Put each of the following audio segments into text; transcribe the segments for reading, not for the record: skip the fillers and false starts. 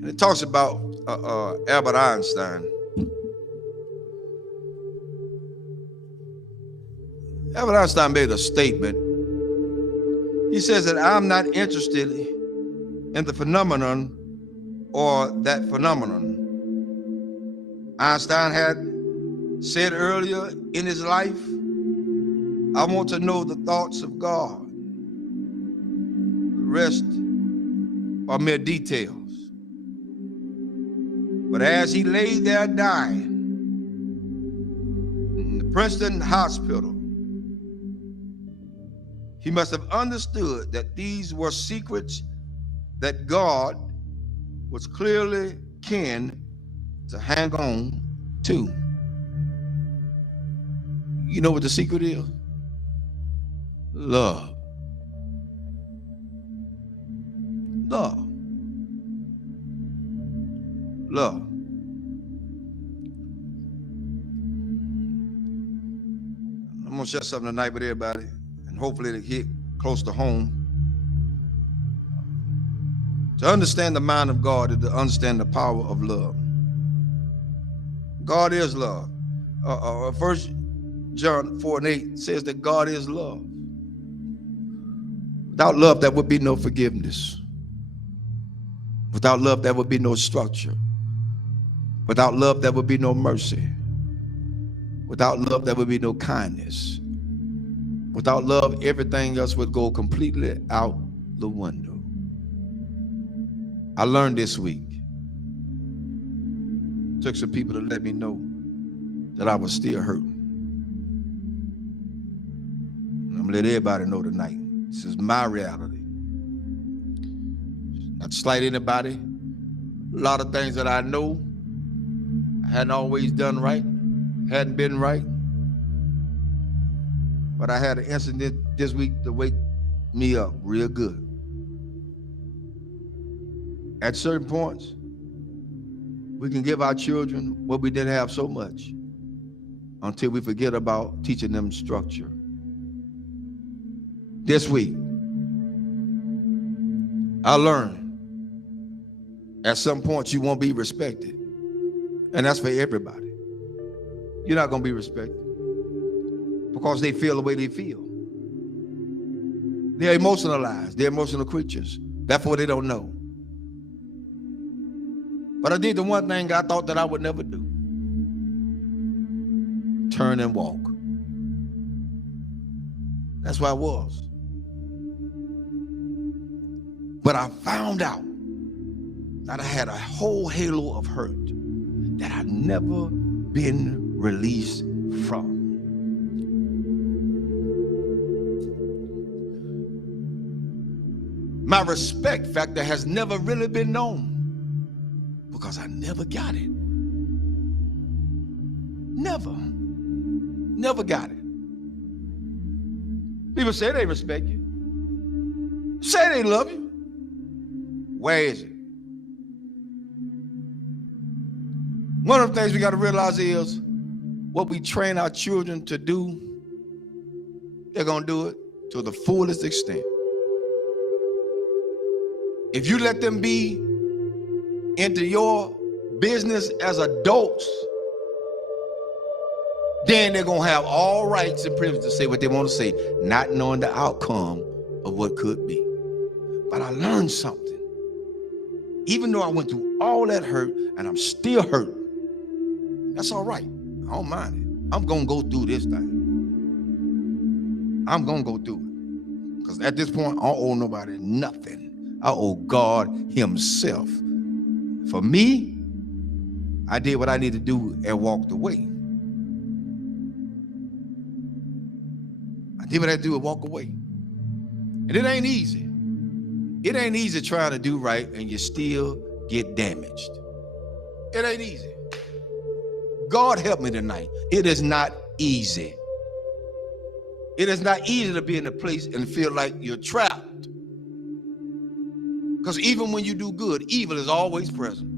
And it talks about Albert Einstein. Albert Einstein made a statement. He says that I'm not interested in the phenomenon or that phenomenon. Einstein had said earlier in his life, I want to know the thoughts of God. The rest are mere details. But as he lay there dying in the Princeton hospital, he must have understood that these were secrets that God was clearly keen to hang on to. You know what the secret is? Love. Love. Love. I'm going to share something tonight with everybody, and hopefully it'll hit close to home. To understand the mind of God is to understand the power of love. God is love. 1 John 4:8 says that God is love. Without love, there would be no forgiveness. Without love, there would be no structure. Without love, there would be no mercy. Without love, there would be no kindness. Without love, everything else would go completely out the window. I learned this week. Took some people to let me know that I was still hurting. And I'm gonna let everybody know tonight. This is my reality. Not to slight anybody. A lot of things that I know I hadn't always done right, hadn't been right. But I had an incident this week to wake me up real good. At certain points, we can give our children what we didn't have so much until we forget about teaching them structure. This week, I learned at some point you won't be respected. And that's for everybody. You're not going to be respected because they feel the way they feel. They're emotionalized. They're emotional creatures. Therefore, they don't know. But I did the one thing I thought that I would never do. Turn and walk. That's where I was. But I found out that I had a whole halo of hurt that I'd never been released from. My respect factor has never really been known because I never got it. Never got it. People say they respect you. Say they love you. Where is it? One of the things we got to realize is what we train our children to do, they're going to do it to the fullest extent. If you let them be into your business as adults, then they're going to have all rights and privileges to say what they want to say, not knowing the outcome of what could be. But I learned something. Even though I went through all that hurt and I'm still hurting, that's all right. I don't mind it. I'm going to go through this thing. I'm going to go through it. Because at this point, I don't owe nobody nothing. I owe God himself. For me, I did what I needed to do and walked away. I did what I had to do and walk away. And it ain't easy. It ain't easy trying to do right and you still get damaged. It ain't easy. God help me tonight. It is not easy. It is not easy to be in a place and feel like you're trapped. Because even when you do good, evil is always present.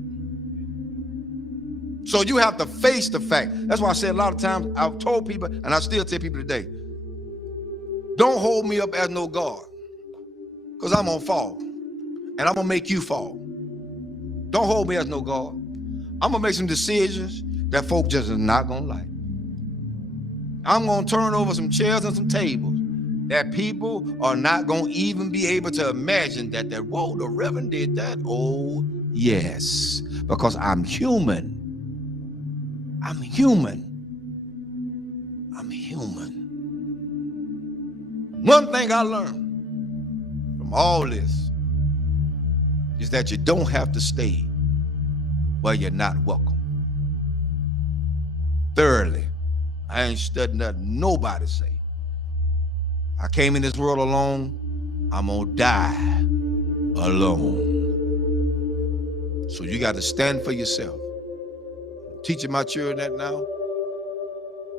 So you have to face the fact. That's why I say a lot of times, I've told people, and I still tell people today, don't hold me up as no God. Because I'm going to fall. And I'm going to make you fall. Don't hold me as no God. I'm going to make some decisions that folk just is not going to like. I'm going to turn over some chairs and some tables that people are not going to even be able to imagine that, whoa, the Reverend did that. Oh, yes, because I'm human. I'm human. I'm human. One thing I learned from all this is that you don't have to stay where you're not welcome. Thirdly, I ain't studying nothing nobody say. I came in this world alone. I'm gonna die alone. So you got to stand for yourself. I'm teaching my children that now,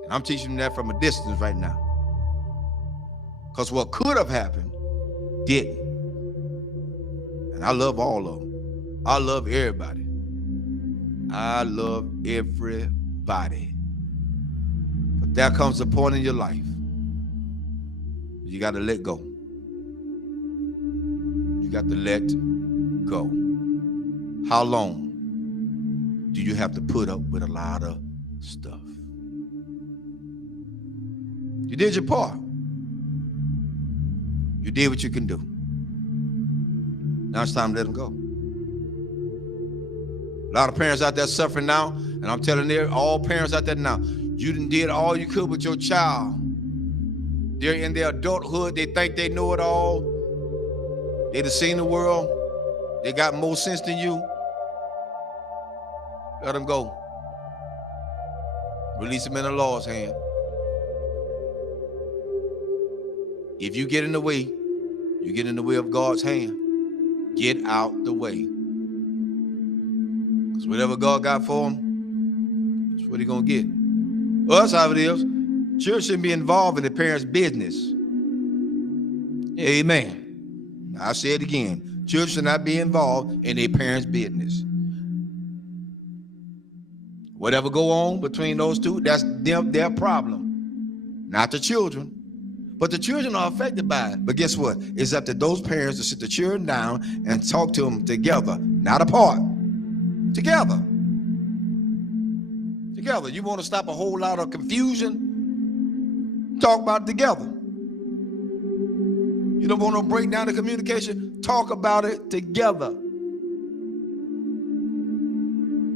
and I'm teaching them that from a distance right now. Because what could have happened didn't. And I love all of them. I love everybody. I love everybody. But there comes a point in your life you got to let go. You got to let go. How long do you have to put up with a lot of stuff? You did your part. You did what you can do. Now it's time to let them go. A lot of parents out there suffering now, and I'm telling all parents out there now, you done did all you could with your child. They're in their adulthood. They think they know it all. They done seen the world. They got more sense than you. Let them go. Release them in the Lord's hand. If you get in the way, you get in the way of God's hand. Get out the way. Because whatever God got for them, that's what he's going to get. Well, that's how it is. Children shouldn't be involved in the parents' business. Amen. I'll say it again. Children should not be involved in their parents' business. Whatever go on between those two, that's their problem. Not the children. But the children are affected by it. But guess what? It's up to those parents to sit the children down and talk to them together, not apart. Together. Together. You want to stop a whole lot of confusion? Talk about it together. You don't want to break down the communication? Talk about it together.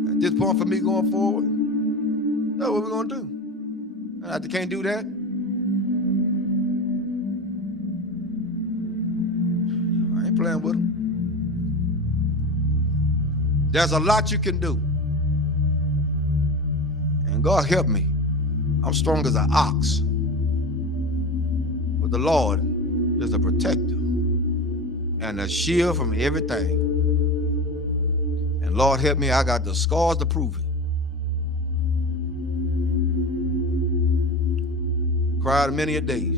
At this point for me going forward, that's what we're going to do. And if they can't do that, I ain't playing with them. There's a lot you can do. And God help me. I'm strong as an ox. But the Lord is a protector and a shield from everything. And Lord help me, I got the scars to prove it. Cried many a days.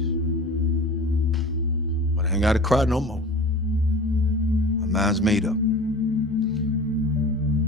But I ain't got to cry no more. My mind's made up.